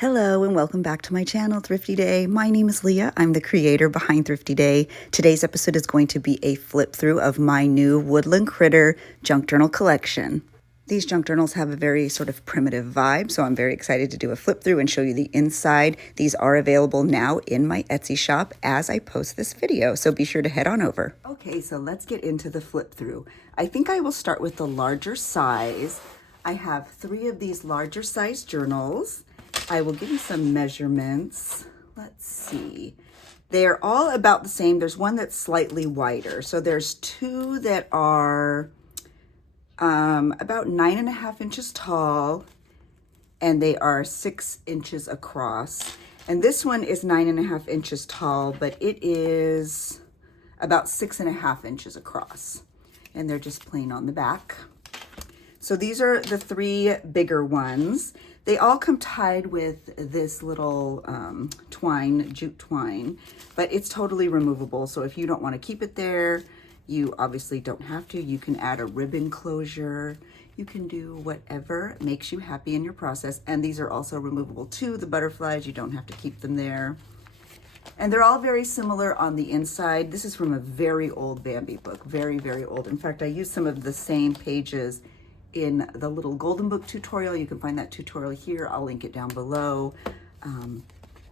Hello and welcome back to my channel, Thrifty Day. My name is Leah. I'm the creator behind Thrifty Day. Today's episode is going to be a flip through of my new Woodland Critter junk journal collection. These junk journals have a very sort of primitive vibe, so I'm very excited to do a flip through and show you the inside. These are available now in my Etsy shop as I post this video, so be sure to head on over. Okay, so let's get into the flip through. I think I will start with the larger size. I have 3 of these larger size journals. I will give you some measurements. Let's see. They're all about the same. There's one that's slightly wider. So there's 2 that are about 9.5 inches tall, and they are 6 inches across. And this one is 9.5 inches tall, but it is about 6.5 inches across. And they're just plain on the back. So these are the 3 bigger ones. They all come tied with this little jute twine, but it's totally removable. So if you don't want to keep it there, you obviously don't have to. You can add a ribbon closure. You can do whatever makes you happy in your process. And these are also removable too. The butterflies, you don't have to keep them there. And they're all very similar on the inside. This is from a very old Bambi book, very, very old. In fact, I used some of the same pages in the little golden book tutorial. You can find that tutorial here. I'll link it down below.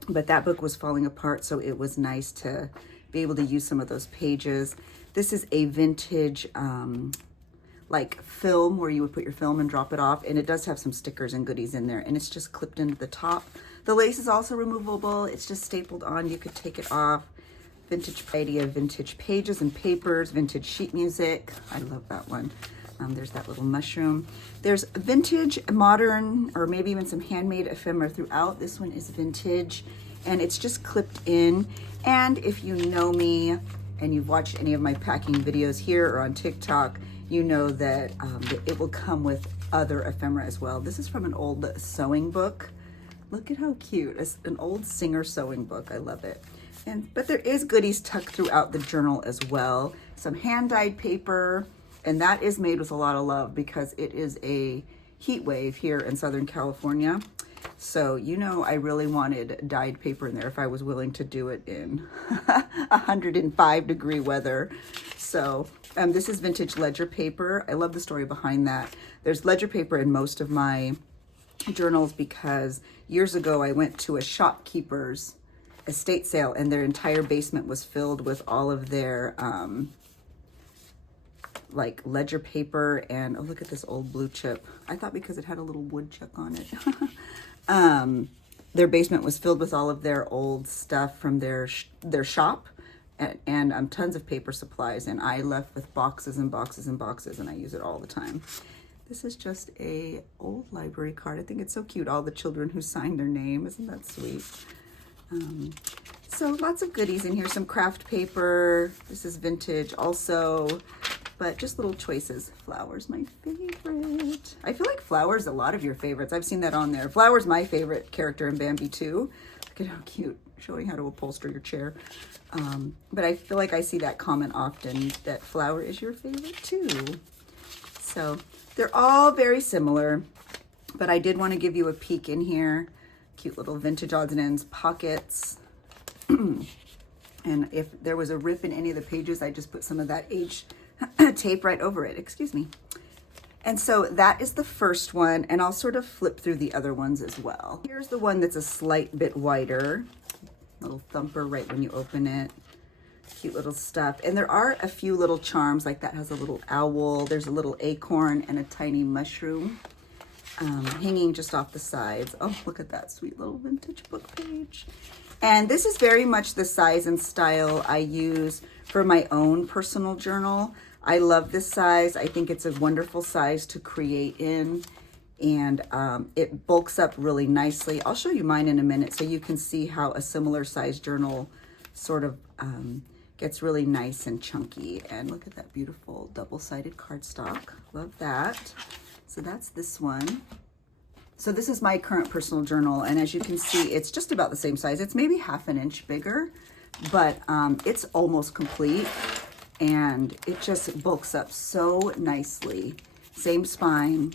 But that book was falling apart, so it was nice to be able to use some of those pages. This is a vintage like film where you would put your film and drop it off, and it does have some stickers and goodies in there, and it's just clipped into the top. The lace is also removable. It's just stapled on. You could take it off. Vintage idea, vintage pages and papers, vintage sheet music. I love that one. There's that little mushroom. There's vintage, modern, or maybe even some handmade ephemera throughout. This one is vintage, and it's just clipped in. And if you know me and you've watched any of my packing videos here or on TikTok, you know that it will come with other ephemera as well. This is from an old sewing book. Look at how cute. It's an old Singer sewing book. I love it. But there is goodies tucked throughout the journal as well. Some hand-dyed paper. And that is made with a lot of love because it is a heat wave here in Southern California. So, you know, I really wanted dyed paper in there if I was willing to do it in 105-degree weather. So this is vintage ledger paper. I love the story behind that. There's ledger paper in most of my journals because years ago I went to a shopkeeper's estate sale and their entire basement was filled with all of their like ledger paper. And oh, look at this old blue chip. I thought because it had a little woodchuck on it. Their basement was filled with all of their old stuff from their shop and tons of paper supplies, and I left with boxes and boxes and boxes, and I use it all the time. This is just a old library card. I think it's so cute, all the children who signed their name. Isn't that sweet? So lots of goodies in here. Some craft paper. This is vintage also. But just little choices. Flower's my favorite. I feel like Flower's a lot of your favorites. I've seen that on there. Flower's my favorite character in Bambi too. Look at how cute, showing how to upholster your chair. But I feel like I see that comment often, that Flower is your favorite too. So they're all very similar, but I did want to give you a peek in here. Cute little vintage odds and ends pockets. And if there was a rip in any of the pages, I just put some of that aged tape right over it, excuse me. And so that is the first one, and I'll sort of flip through the other ones as well. Here's the one that's a slight bit wider. Little thumper right when you open it. Cute little stuff. And there are a few little charms, like that has a little owl. There's a little acorn and a tiny mushroom hanging just off the sides. Oh, look at that sweet little vintage book page. And this is very much the size and style I use for my own personal journal. I love this size. I think it's a wonderful size to create in, and it bulks up really nicely. I'll show you mine in a minute so you can see how a similar size journal sort of gets really nice and chunky. And look at that beautiful double-sided cardstock. Love that. So that's this one. So this is my current personal journal, and as you can see, it's just about the same size. It's maybe 1/2 inch bigger, but it's almost complete, and it just bulks up so nicely. Same spine,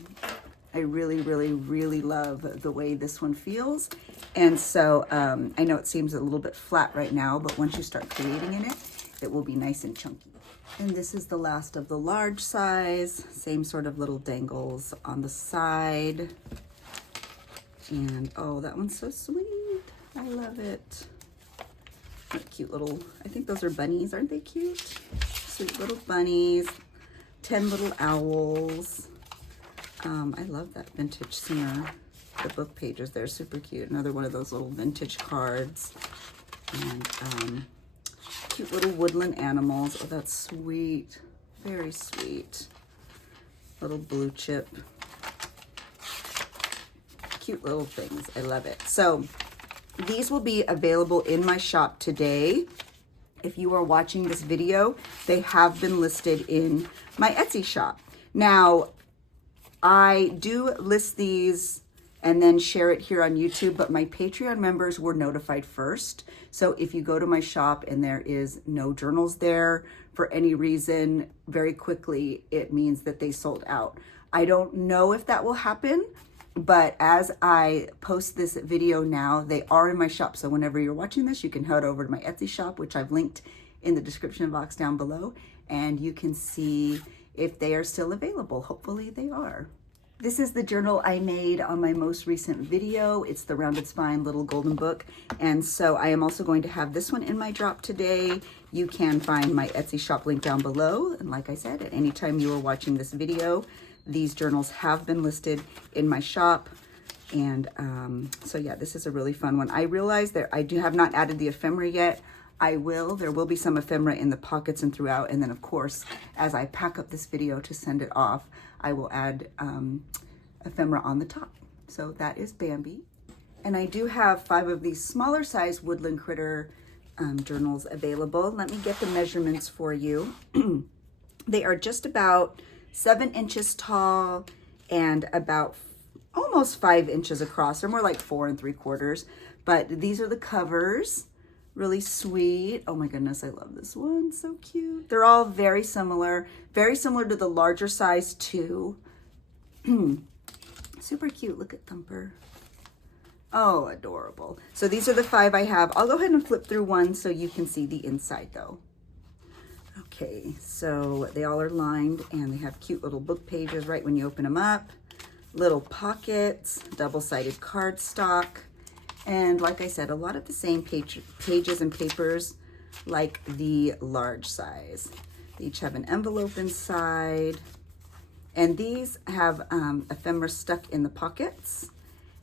I really, really, really love the way this one feels. And so I know it seems a little bit flat right now, but once you start creating in it, it will be nice and chunky. And this is the last of the large size, same sort of little dangles on the side. And oh, that one's so sweet. I love it. What cute little, I think those are bunnies, aren't they cute? Sweet little bunnies, 10 little owls. I love that vintage Singer. The book pages, they're super cute. Another one of those little vintage cards. And cute little woodland animals. Oh, that's sweet. Very sweet. Little blue chip. Cute little things. I love it. So these will be available in my shop today. If you are watching this video, they have been listed in my Etsy shop. Now, I do list these and then share it here on YouTube, but my Patreon members were notified first. So if you go to my shop and there is no journals there for any reason, very quickly, it means that they sold out. I don't know if that will happen, but as I post this video now, they are in my shop. So whenever you're watching this, you can head over to my Etsy shop, which I've linked in the description box down below, and you can see if they are still available. Hopefully they are. This is the journal I made on my most recent video. It's the rounded spine little golden book. And so I am also going to have this one in my drop today. You can find my Etsy shop link down below. And like I said, at any time you are watching this video, these journals have been listed in my shop. And so yeah, this is a really fun one. I realize that I have not added the ephemera yet. I will. There will be some ephemera in the pockets and throughout. And then of course, as I pack up this video to send it off, I will add ephemera on the top. So that is Bambi. And I do have 5 of these smaller size Woodland Critter journals available. Let me get the measurements for you. They are just about 7 inches tall and about almost 5 inches across. They're more like 4 3/4. But these are the covers. Really sweet. Oh my goodness, I love this one. So cute. They're all very similar to the larger size too. Super cute. Look at Thumper. Oh, adorable. So these are the 5 I have. I'll go ahead and flip through one so you can see the inside though. Okay, so they all are lined and they have cute little book pages right when you open them up. Little pockets, double-sided cardstock. And like I said, a lot of the same pages and papers like the large size. They each have an envelope inside. And these have ephemera stuck in the pockets.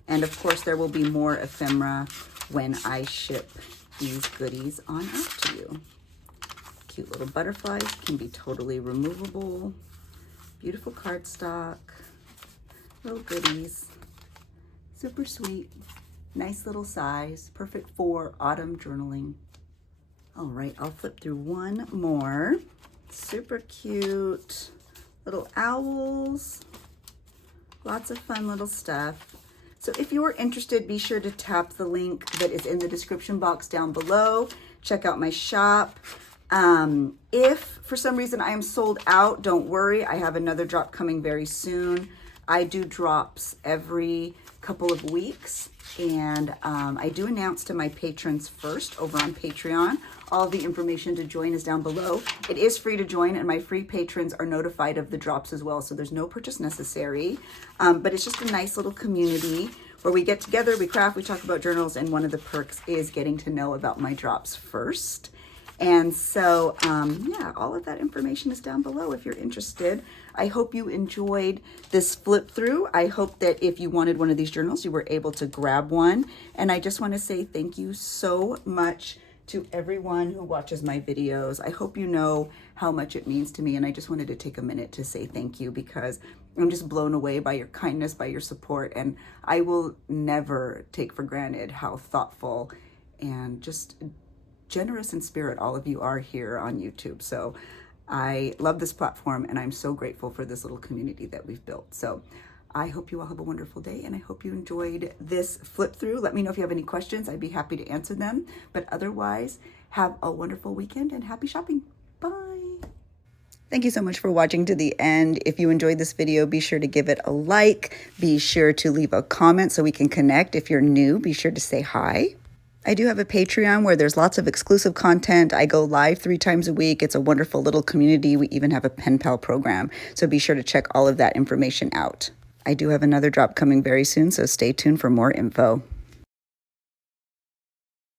And of course, there will be more ephemera when I ship these goodies on out to you. Cute little butterflies, can be totally removable. Beautiful cardstock. Little goodies. Super sweet. Nice little size, perfect for autumn journaling. All right, I'll flip through one more. Super cute little owls. Lots of fun little stuff. So if you are interested, be sure to tap the link that is in the description box down below. Check out my shop. If for some reason I am sold out, don't worry. I have another drop coming very soon. I do drops every couple of weeks. And I do announce to my patrons first over on Patreon. All of the information to join is down below. It is free to join, and my free patrons are notified of the drops as well, so there's no purchase necessary. But it's just a nice little community where we get together, we craft, we talk about journals, and one of the perks is getting to know about my drops first. And so, yeah, all of that information is down below if you're interested. I hope you enjoyed this flip through. I hope that if you wanted one of these journals, you were able to grab one. And I just want to say thank you so much to everyone who watches my videos. I hope you know how much it means to me. And I just wanted to take a minute to say thank you because I'm just blown away by your kindness, by your support. And I will never take for granted how thoughtful and just generous in spirit all of you are here on YouTube. So I love this platform and I'm so grateful for this little community that we've built. So I hope you all have a wonderful day and I hope you enjoyed this flip through. Let me know if you have any questions. I'd be happy to answer them. But otherwise, have a wonderful weekend and happy shopping. Bye. Thank you so much for watching to the end. If you enjoyed this video, be sure to give it a like. Be sure to leave a comment so we can connect. If you're new, be sure to say hi. I do have a Patreon where there's lots of exclusive content. I go live 3 times a week. It's a wonderful little community. We even have a pen pal program. So be sure to check all of that information out. I do have another drop coming very soon, so stay tuned for more info.